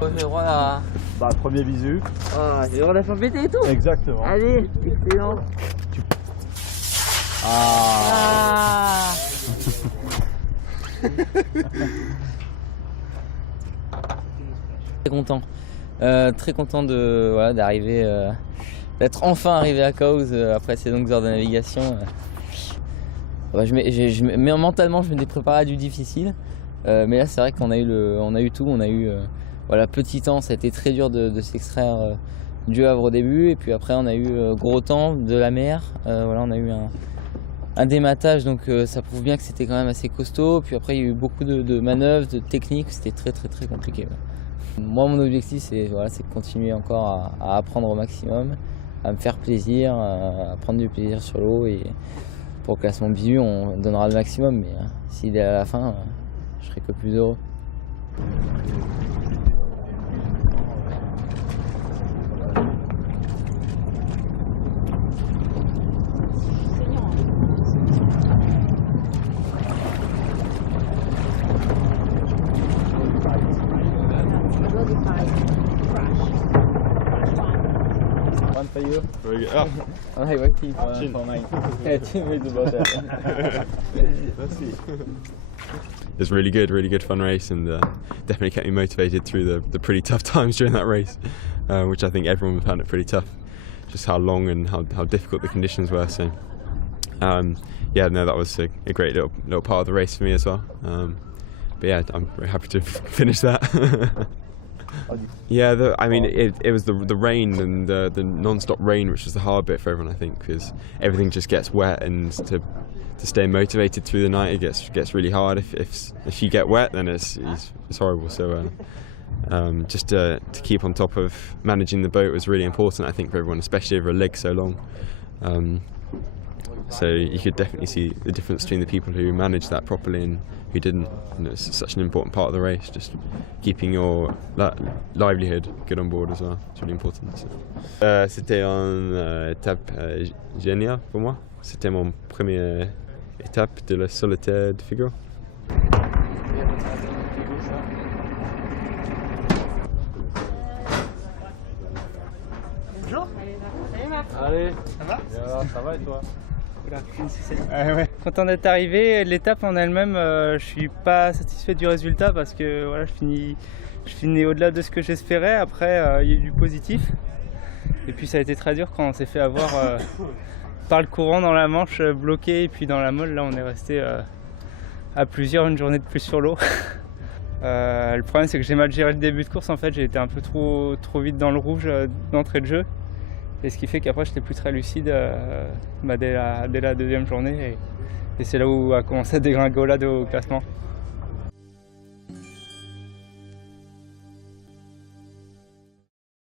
J'ai le droit à... Bah, premier bisu. Ah, j'ai le droit d'être pété et tout. Exactement. Allez, excellent. Ah. Très content. Très content de voilà, d'arriver, d'être enfin arrivé à Cowes après ces longues heures de navigation. Mais mentalement, je me préparé à du difficile. Mais là, c'est vrai qu'on a eu tout. On a eu voilà, petit temps, ça a été très dur de s'extraire du Havre au début. Et puis après, on a eu gros temps de la mer. Voilà, on a eu un dématage, donc ça prouve bien que c'était quand même assez costaud. Puis après, il y a eu beaucoup de manœuvres, de techniques. C'était très compliqué. Ouais. Moi, mon objectif, c'est voilà, de continuer encore à apprendre au maximum, à me faire plaisir, à prendre du plaisir sur l'eau. Et pour le classement bisu, on donnera le maximum. Mais s'il est à la fin, je serai que plus heureux. One for you. Very good. Oh, I'm waiting for mine. Yeah, 2 minutes about that. it was really good fun race, and definitely kept me motivated through the pretty tough times during that race, which I think everyone found it pretty tough, just how long and how difficult the conditions were. So yeah, no, that was a great little part of the race for me as well. But yeah, I'm very happy to finish that. Yeah, I mean, it was the rain and the non-stop rain, which was the hard bit for everyone, I think, because everything just gets wet, and to stay motivated through the night, it gets really hard. If you get wet, then it's horrible. So just to keep on top of managing the boat was really important, I think, for everyone, especially over a leg so long. So you could definitely see the difference between the people who managed that properly and who didn't. And it's such an important part of the race, just keeping your livelihood good on board as well. It's really important. So. C'était une étape géniale pour moi. C'était mon première étape de la solitaire de Figaro. Bonjour. Salut Marc. Allez, Ça va? ça va et toi? Oula, ouais. Content d'être arrivé. L'étape en elle-même, je suis pas satisfait du résultat parce que voilà, je finis au-delà de ce que j'espérais. Après, il y a eu du positif. Et puis ça a été très dur quand on s'est fait avoir par le courant dans la Manche, bloqué, et puis dans la Molle. Là, on est resté à plusieurs, une journée de plus sur l'eau. Le problème, c'est que j'ai mal géré le début de course. En fait, j'ai été un peu trop vite dans le rouge d'entrée de jeu. Et ce qui fait qu'après, je n'étais plus très lucide dès la deuxième journée. Et c'est là où a commencé à dégringoler au classement.